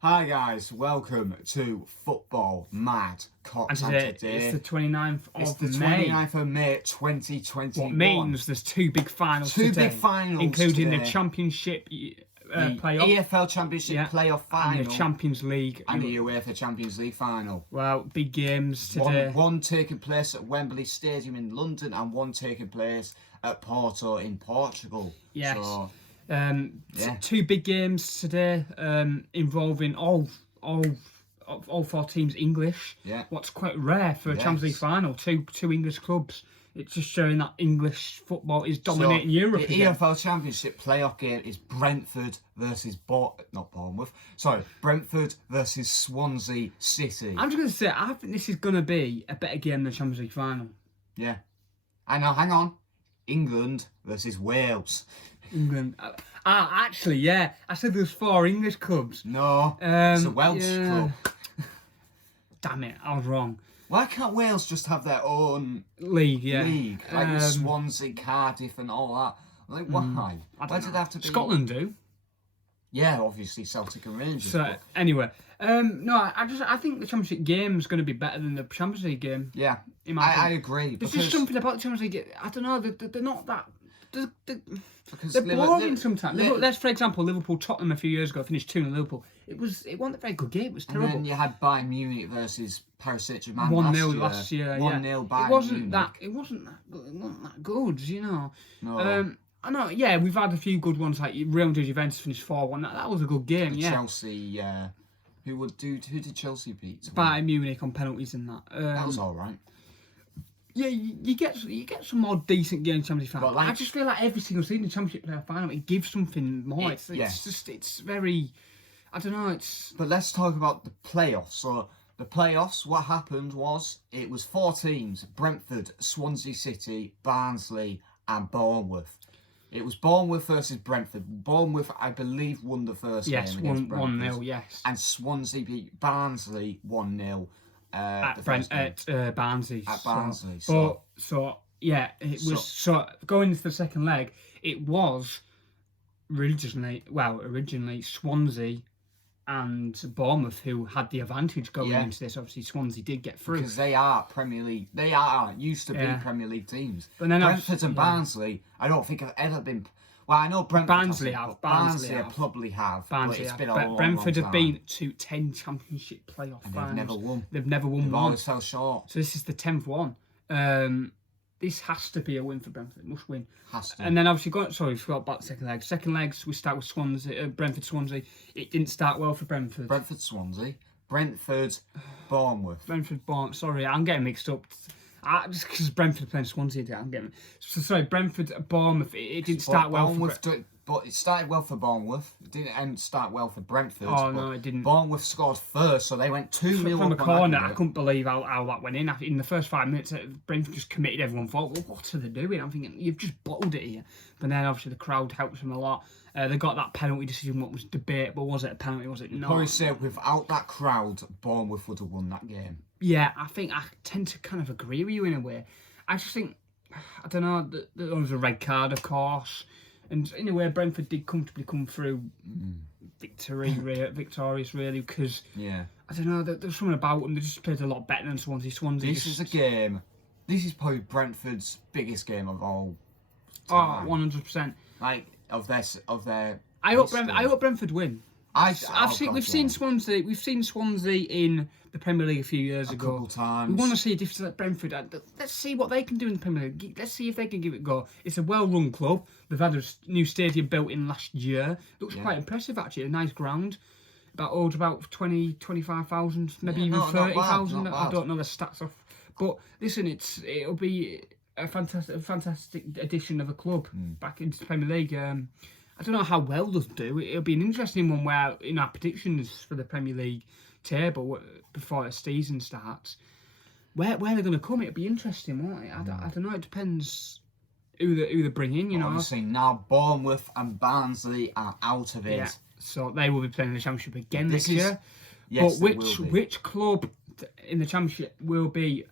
Hi guys, welcome to Football Mad Cox. And today it's the 29th of May. It's the 29th of May 2021. What means there's two big finals Big finals including today. the Championship playoff. EFL Championship playoff final. And the Champions League. And the UEFA Champions League final. Well, big games today. One taking place at Wembley Stadium in London and one taking place at Porto in Portugal. Yes. So, two big games today involving all four teams English. Yeah. What's quite rare for a Champions League final. Two English clubs. It's just showing that English football is dominating Europe. The EFL Championship playoff game is Brentford versus Brentford versus Swansea City. I'm just going to say, I think this is going to be a better game than the Champions League final. Yeah. And now, hang on. England versus Wales. England. Actually, yeah. I said there's four English clubs. No, it's a Welsh club. Damn it, I was wrong. Why can't Wales just have their own league? Like with Swansea, Cardiff and all that. Like, why? Why did they have to be... Scotland do. Yeah, obviously Celtic and Rangers. So, anyway. I think the Championship game is going to be better than the Champions League game. Yeah, I agree. There's just something about the Champions League. I don't know, they're not that... They're boring sometimes. Let's, for example, Liverpool-Tottenham a few years ago finished 2-0 Liverpool. It wasn't a very good game. It was terrible. And then you had Bayern Munich versus Paris Saint-Germain 1-0 last year. 1-0 Bayern Munich. It wasn't that good, you know. No. I know. Yeah, we've had a few good ones like Real Madrid Juventus finished 4-1. That was a good game. Chelsea. Who did Chelsea beat? Bayern Munich on penalties and that. That was all right. Yeah, you get some more decent games in Champions League final. I just feel like every single season, the Championship playoff final, it gives something more. It's very, I don't know. But let's talk about the playoffs. So the playoffs, what happened was it was four teams: Brentford, Swansea City, Barnsley, and Bournemouth. It was Bournemouth versus Brentford. Bournemouth, I believe, won the first game against Brentford. 1-0, yes. And Swansea beat Barnsley 1-0. At Barnsley. At Barnsley. It was going into the second leg. It was originally Swansea and Bournemouth who had the advantage going into this. Obviously, Swansea did get through because they are Premier League. They used to be Premier League teams. But then Brentford and Barnsley, I don't think have ever been. Well, I know Brentford. Barnsley probably have. Barnsley but it's been but a long, Brentford long have been to 10 Championship playoff finals. They've never won. They've always fell short. So this is the 10th one. This has to be a win for Brentford. It must win. Has to. And then obviously, we forgot about the second leg. Second legs, we start with Swansea, Brentford-Swansea. It didn't start well for Brentford. Brentford-Swansea. Brentford-Bournemouth. Brentford-Bournemouth. Sorry, I'm getting mixed up. Just because Brentford playing Swansea, I'm getting... Sorry, Brentford-Bournemouth. It didn't start well for... But it started well for Bournemouth. It didn't start well for Brentford. Oh, no, it didn't. Bournemouth scored first, so they went 2-0 from a corner. I couldn't believe how that went in. In the first 5 minutes, Brentford just committed. Everyone thought, well, what are they doing? I'm thinking, you've just bottled it here. But then, obviously, the crowd helps them a lot. They got that penalty decision, what was debatable. Was it a penalty? Was it not? Probably say without that crowd, Bournemouth would have won that game. Yeah, I tend to kind of agree with you in a way. I just think, I don't know, there was a red card, of course. And in a way, Brentford did comfortably come through victorious, really, because, I don't know, there's something about them. They just played a lot better than Swansea. This is probably Brentford's biggest game of all time. Oh, 100%. Like, of their I hope Brentford win. We've seen Swansea in the Premier League a few years ago. A couple times. We want to see a difference like Brentford. Let's see what they can do in the Premier League. Let's see if they can give it a go. It's a well-run club. They've had a new stadium built in last year. Looks quite impressive, actually. A nice ground. About 20, 25,000, maybe even 30,000. I don't know the stats off. But listen, it'll be a fantastic addition of a club back into the Premier League. I don't know how well they'll do. It'll be an interesting one where, in our predictions for the Premier League table before the season starts, where they're going to come, it'll be interesting, won't it? I don't know. It depends who they bring in, you know. Obviously, now Bournemouth and Barnsley are out of it. Yeah, so they will be playing in the Championship again next year. Yes, but which club in the Championship will be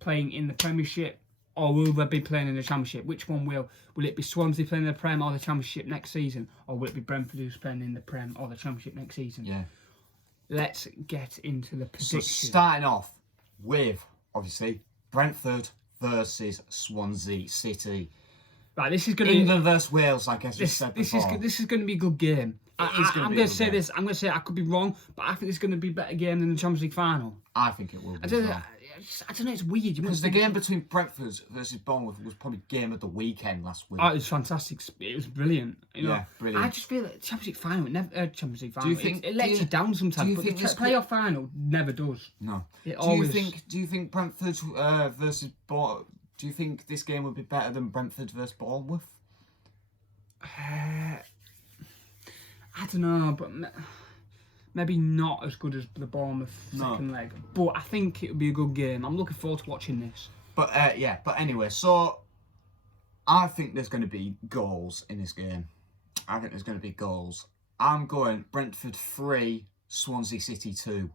playing in the Premiership? Or will they be playing in the Championship? Which one will? Will it be Swansea playing in the Prem or the Championship next season? Or will it be Brentford who's playing in the Prem or the Championship next season? Yeah. let's get into the So prediction. starting off with, obviously, Brentford versus Swansea City. Right, this is going to be England versus Wales, like I just said this before. is going to be a good game. I'm going to say this. I'm going to say I could be wrong, but I think it's going to be a better game than the Champions League final. I think it will be. I don't know. It's weird. Because the game between Brentford versus Bournemouth was probably game of the weekend last week. Oh, it was fantastic. It was brilliant. You know? Yeah, brilliant. I just feel like Champions League final, Champions League final. Do you think it lets you down sometimes? you But think the this playoff final never does. No. It Do always. you think Brentford versus Bournemouth? Do you think this game would be better than Brentford versus Bournemouth? I don't know, but maybe not as good as the Bournemouth second leg. But I think it would be a good game. I'm looking forward to watching this. But but anyway, so I think there's going to be goals in this game. I think there's going to be goals. I'm going Brentford 3, Swansea City 2.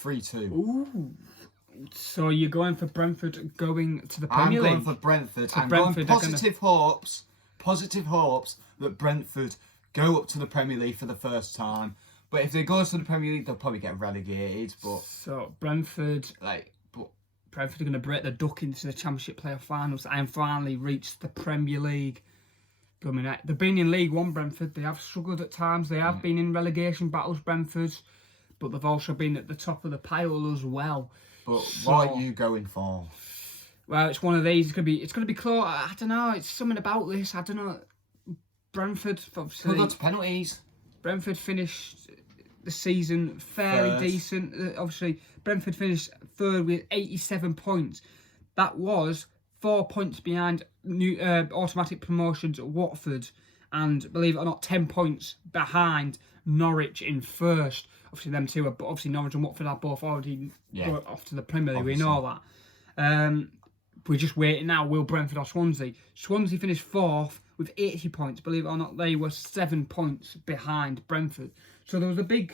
3-2. Ooh. So you're going for Brentford going to the Premier League? I'm going for Brentford. I'm Brentford going positive hopes that Brentford go up to the Premier League for the first time. But if they go to the Premier League, they'll probably get relegated. But so Brentford are going to break the duck into the Championship playoff finals and finally reach the Premier League. They've been in League One, Brentford. They have struggled at times. They have been in relegation battles, Brentford. But they've also been at the top of the pile as well. But what are you going for? Well, it's one of these. It's gonna be close. I don't know. It's something about this. I don't know. Brentford, obviously. We'll go to penalties. Brentford finished the season fairly decent. Obviously, Brentford finished third with 87 points. That was 4 points behind new automatic promotions at Watford, and believe it or not, 10 points behind Norwich in first. Obviously, them two, but obviously Norwich and Watford are both already going off to the Premier League. Obviously. We know that. We're just waiting now. Will Brentford or Swansea? Swansea finished fourth with 80 points. Believe it or not, they were 7 points behind Brentford. So there was a big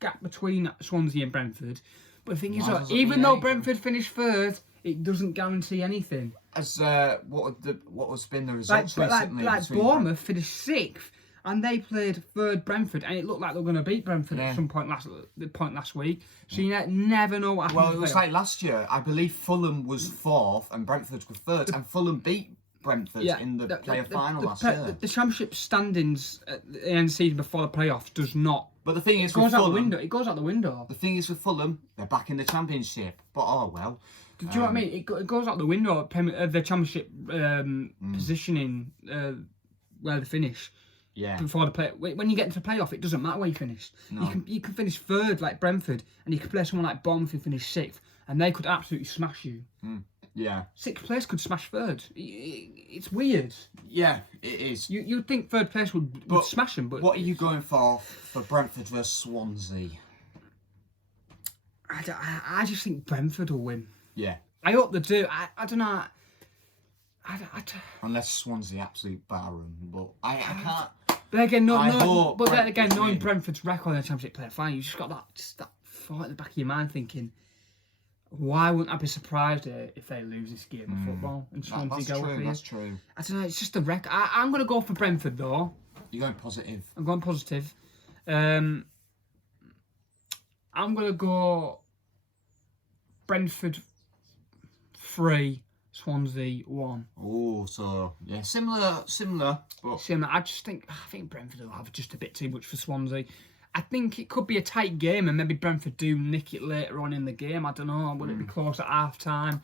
gap between Swansea and Brentford. But the thing is, even though Brentford finished third, it doesn't guarantee anything. As what has been the results recently? Like Bournemouth finished sixth, and they played third Brentford, and it looked like they were going to beat Brentford at some point last week. So you never know what happens. Well, it was like last year. I believe Fulham was fourth and Brentford was third, and Fulham beat Brentford in the playoff final last year. The Championship standings at the end of the season before the playoffs does not. But the thing is, it goes out the window. It goes out the window. The thing is with Fulham, they're back in the Championship. But well. Do you know what I mean? It goes out the window. The Championship positioning where they finish. Yeah. Before the play, when you get into the playoff, it doesn't matter where you finished. No. You can finish third like Brentford, and you can play someone like Bournemouth who finished sixth, and they could absolutely smash you. Yeah. Sixth place could smash third. It's weird. Yeah, it is. You'd think third place would smash them, but what are you going for Brentford versus Swansea? I just think Brentford will win. Yeah. I hope they do. I don't know. Unless Swansea absolute barren, but I can't. But again, knowing Brentford's record in the Championship playoff final, you just got that thought at the back of your mind thinking, why wouldn't I be surprised if they lose this game of football and Swansea go up here? That's true. I don't know. It's just the record. I'm going to go for Brentford though. You're going positive. I'm going positive. I'm going to go Brentford 3. Swansea 1. Oh, so yeah, similar, but similar. I think Brentford will have just a bit too much for Swansea. I think it could be a tight game, and maybe Brentford do nick it later on in the game. I don't know. Will it be close at half time?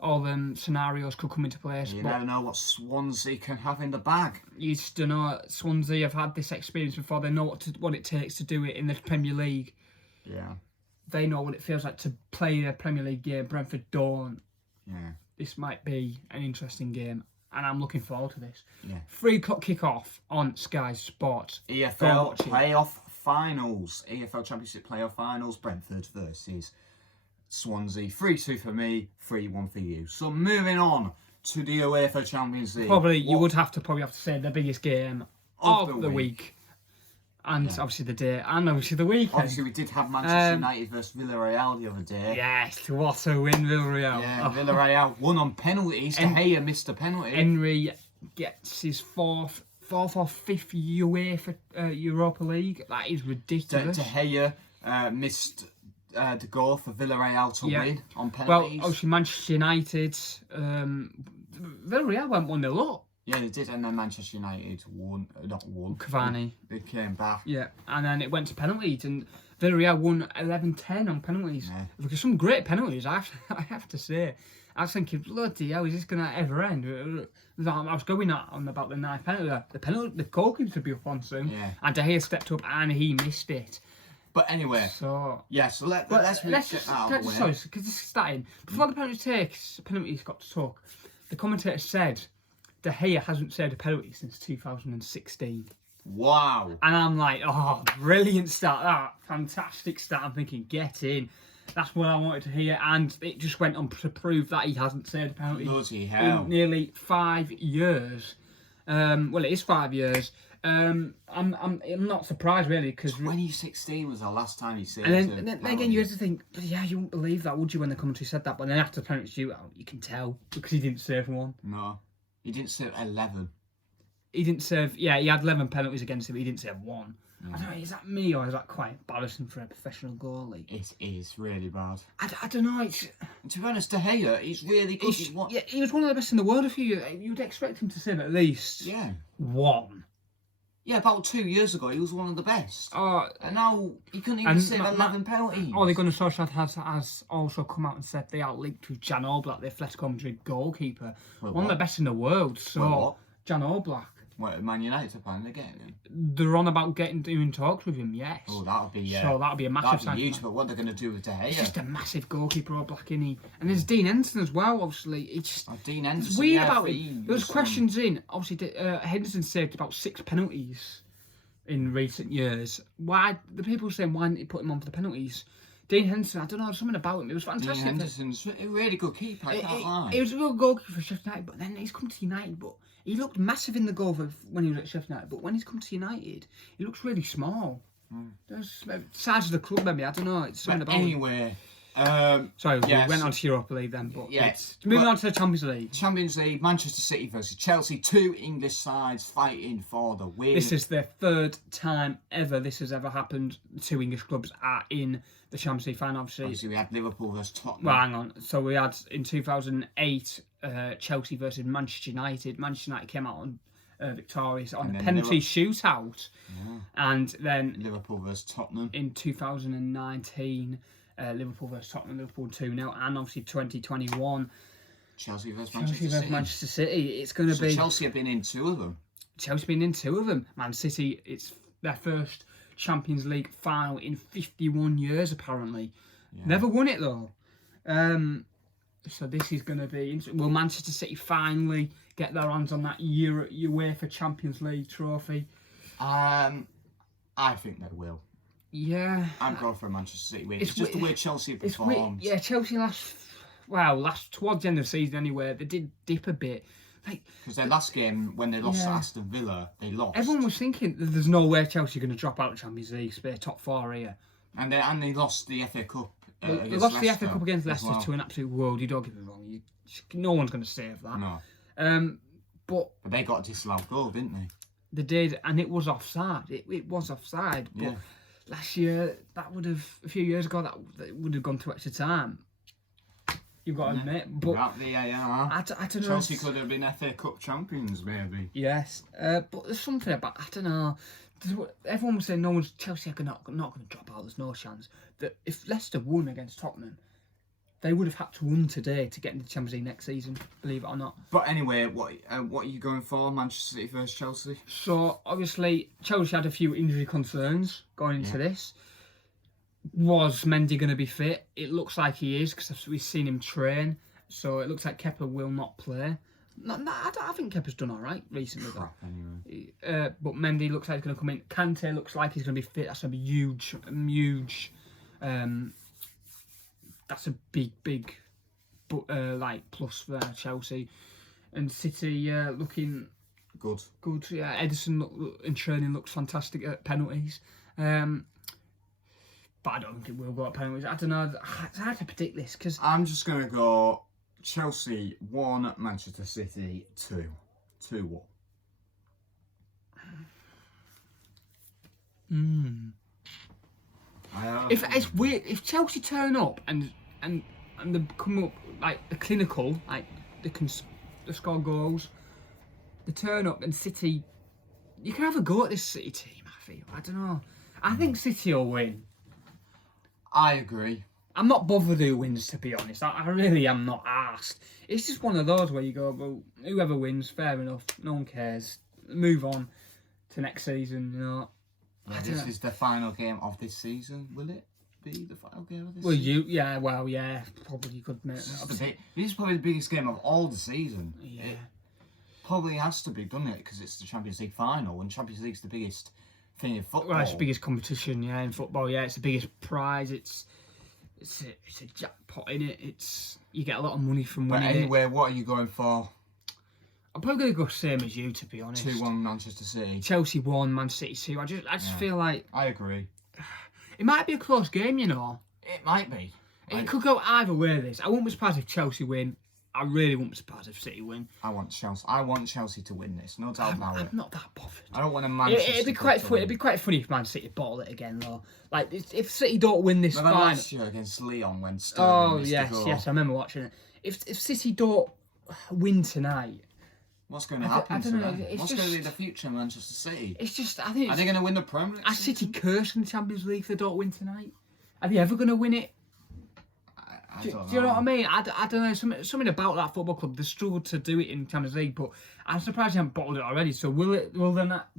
All them scenarios could come into place. You never know what Swansea can have in the bag. You just don't know. Swansea have had this experience before. They know what it takes to do it in the Premier League. Yeah. They know what it feels like to play a Premier League game. Brentford don't. Yeah. This might be an interesting game, and I'm looking forward to this. Yeah. 3 o'clock kick-off on Sky Sports. EFL playoff finals. EFL Championship playoff finals. Brentford versus Swansea. 3-2 for me, 3-1 for you. So moving on to the UEFA Champions League. You would have to say the biggest game of the week. And obviously the day, and obviously the weekend. Obviously we did have Manchester United versus Villarreal the other day. Yes, what a win, Villarreal. Yeah, Villarreal won on penalties. De Gea missed a penalty. Henry gets his 4th 4th or 5th UEFA Europa League. That is ridiculous. De Gea missed the goal for Villarreal to win on Well, penalties. obviously Manchester United, Villarreal went 1-0 up. Yeah, they did, and then Manchester United not won. Cavani. They came back. Yeah, and then it went to penalties, and Villarreal won 11-10 on penalties. Yeah. Because some great penalties, I have to say. I was thinking, bloody hell, is this going to ever end? I was going on about the 9th penalty. The goalkeeper should be up on soon. Yeah. And De Gea stepped up and he missed it. But anyway, So let's get that out of the way. Sorry, because this is starting. Before the penalties got to talk, the commentator said De Gea hasn't saved a penalty since 2016. Wow. And I'm like, oh, brilliant start, that. Fantastic start. I'm thinking, get in. That's what I wanted to hear. And it just went on to prove that he hasn't saved a penalty Bloody hell. in nearly 5 years. Well, it is 5 years. I'm not surprised, really, because... 2016 was the last time he saved And then again, you have to think, but yeah, you wouldn't believe that, would you, when the commentary said that? But then after the penalty shootout, you can tell, because he didn't save one. No. He didn't save 11. He didn't save... Yeah, he had 11 penalties against him, but he didn't save one. I don't know, is that me, or is that quite embarrassing for a professional goalie? It is really bad. I don't know, it's... To be honest, De Gea, he's really good. Yeah, he was one of the best in the world a few years. You'd expect him to save at least one. Yeah, about 2 years ago, he was one of the best. Oh, And now he couldn't even save 11 penalties. Ole Gunnar Solskjaer has also come out and said they are linked with Jan Oblak, the Atletico Madrid goalkeeper. One of the best in the world. So, what? Jan Oblak. What, Man United apparently getting him? They're on about doing talks with him, yes. Oh, that would be... So that would be a massive That'd be huge, sign. but what they're going to do with De Gea? He's just a massive goalkeeper, Oblak, isn't he? And there's Dean Henderson as well, obviously. It's just... Dean Henderson, It's weird about it. There was questions in. Obviously, Henderson saved about 6 penalties in recent years. Why the people saying why didn't he put him on for the penalties? Dean Henderson, I don't know, something about him. It was fantastic. Dean Henderson's a really good keeper. I can't lie. He was a real goalkeeper for Sheffield United, but then he's come to United. But he looked massive in the goal when he was at Sheffield United. But when he's come to United, he looks really small. There's size of the club, maybe. I don't know. It's something about him. Anyway, Sorry, yes. we went on to Europa League then, but Yes. moving on to the Champions League. Champions League, Manchester City versus Chelsea. 2 English sides fighting for the win. This is their 3rd time ever this has ever happened. 2 English clubs are in the Champions League final, Obviously, we had Liverpool versus Tottenham. Well, hang on. So we had in 2008 Chelsea versus Manchester United. Manchester United came out on victorious on a penalty shootout, and then Liverpool versus Tottenham in 2019. Liverpool versus Tottenham, Liverpool 2-0, and obviously 2021 Chelsea versus Manchester City. It's going to be Chelsea have been in 2 of them. Chelsea been in 2 of them. Man City, it's their first Champions League final in 51 years apparently. Never won it though. So this is going to be... Will Manchester City finally get their hands on that UEFA Champions League trophy? I think they will. Yeah. I'm going for a Manchester City win. It's just the way Chelsea performed. Yeah, Chelsea last towards the end of the season anyway, they did dip a bit. Because their last game, when they lost to Aston Villa, they lost. Everyone was thinking that there's no way Chelsea are going to drop out of the Champions League, spare top 4 here. And they lost the FA Cup. They lost the FA Cup against Leicester to an absolute world. You don't get me wrong. No one's going to save that. No. But they got a disallowed goal, didn't they? They did, and it was offside. It was offside. But last year, a few years ago, that would have gone to extra time. You've got to admit. But I don't know. Chelsea could have been FA Cup champions, maybe. Yes. But there's something about, I don't know. Everyone was saying Chelsea are not going to drop out. There's no chance. That if Leicester won against Tottenham, they would have had to win today to get into the Champions League next season, believe it or not. But anyway, what are you going for, Manchester City versus Chelsea? So, obviously, Chelsea had a few injury concerns going into this. Was Mendy going to be fit? It looks like he is, because we've seen him train. So, it looks like Kepa will not play. I think Kepa's done all right recently. Anyway. But Mendy looks like he's going to come in. Kante looks like he's going to be fit. That's a huge... that's a big plus for Chelsea. And City looking good. Yeah, Edison in training looks fantastic at penalties. But I don't think it will go at penalties. I don't know. It's hard to predict this because I'm just going to go Chelsea 1, Manchester City 2. 2-1. If it's weird, if Chelsea turn up and they come up like the clinical, like they score goals, they turn up and City, you can have a go at this City team. I feel. I don't know. I think City will win. I agree. I'm not bothered who wins, to be honest. I really am not asked. It's just one of those where you go, well, whoever wins, fair enough. No one cares. Move on to next season. You know. Yeah, this is the final game of this season. Will it be the final game of this Well, season? yeah, probably you could make that. This is probably the biggest game of all the season. Yeah. It probably has to be, doesn't it? Because it's the Champions League final, and Champions League's the biggest thing in football. Well, it's the biggest competition, yeah, in football. Yeah, it's the biggest prize. It's a jackpot in it. You get a lot of money from But winning anyway, it. what are you going for? I'm probably gonna go same as you, to be honest. 2-1 Manchester City. Chelsea 1, Man City 2. I just feel like I agree. it might be a close game, you know. It might be. It could go either way. This, I wouldn't be surprised if Chelsea win. I really wouldn't be surprised if City win. I want Chelsea to win this. No doubt about it. I'm not that bothered. I don't want a Manchester. It'd be quite funny. It'd be quite funny if Man City bottle it again, though. Like if City don't win this Remember final. last year against Leon when Sterling Oh missed yes, the goal? yes, I remember watching it. If City don't win tonight, What's going to happen to don't know, them? it's What's going to be just- the future of Manchester City? it's just I think Are they going to win the Premier League? are City cursed in the Champions League if they don't win tonight? Are they ever going to win it? I Do don't you know know. what I mean? I don't know. Something about that football club. They struggled to do it in Champions League, but I'm surprised they haven't bottled it already. So will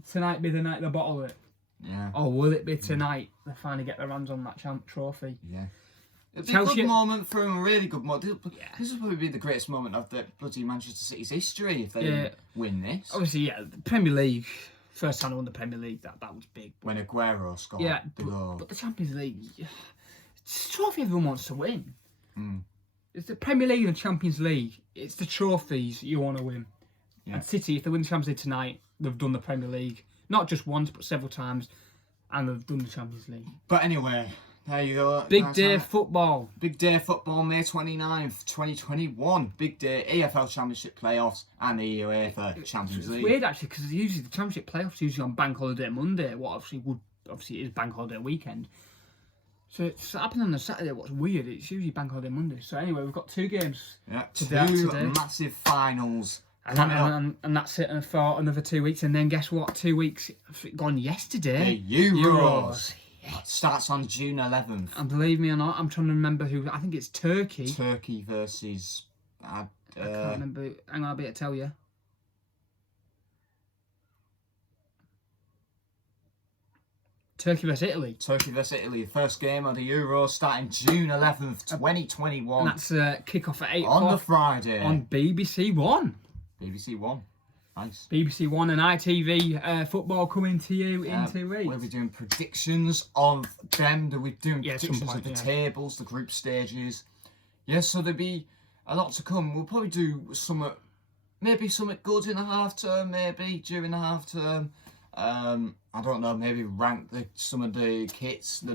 tonight be the night they bottle it? Yeah. Or will it be tonight they finally get their hands on that trophy? Yeah. It'd be a Chelsea- good moment for them, a really good moment. Yeah. This would probably be the greatest moment of the bloody Manchester City's history if they Yeah. win this. Obviously, yeah, the Premier League. First time they won the Premier League, that was big. When Aguero scored Yeah, the goal. but the Champions League, it's a trophy everyone wants to win. Mm. It's the Premier League and the Champions League. It's the trophies you want to win. Yeah. And City, if they win the Champions League tonight, they've done the Premier League. Not just once, but several times. And they've done the Champions League. But anyway, there you go. Big Nice day night. football. Big day of football, May 29th, 2021. Big day, EFL Championship playoffs and the UEFA Champions It's League. weird actually because usually the Championship playoffs usually on Bank Holiday Monday. What obviously it is Bank Holiday weekend. So it's happening on a Saturday. What's weird? It's usually Bank Holiday Monday. So anyway, we've got 2 games. Yeah, Today. two massive finals. And that's it for another 2 weeks. And then guess what? 2 weeks gone yesterday. The Euros. Yeah. Starts on June 11th. And believe me or not, I'm trying to remember who. I think it's Turkey. Turkey versus... I can't remember. Hang on, I'll be able to tell you. Turkey versus Italy. Turkey versus Italy. First game of the Euros starting June 11th, 2021. And that's kick-off at 8 on the o'clock Friday. on BBC One. BBC One. Nice. BBC One and ITV football coming to you in 2 weeks. We'll be doing predictions of them. We'll be doing Yeah, at some predictions point, of the yeah. tables, the group stages. Yes, so there'll be a lot to come. We'll probably do maybe something good in the half term, maybe during the half term. I don't know, maybe rank some of the kits, the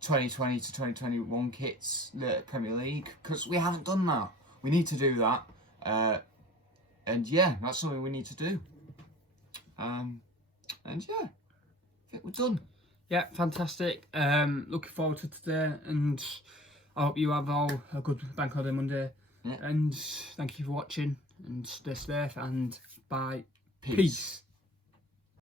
2020 to 2021 kits, the Premier League, because we haven't done that. We need to do that. And yeah, that's something we need to do. And yeah, I think we're done. Yeah, fantastic. Looking forward to today, and I hope you have all a good Bank Holiday Monday. Yeah. And thank you for watching, and stay safe, and bye. Peace. Peace.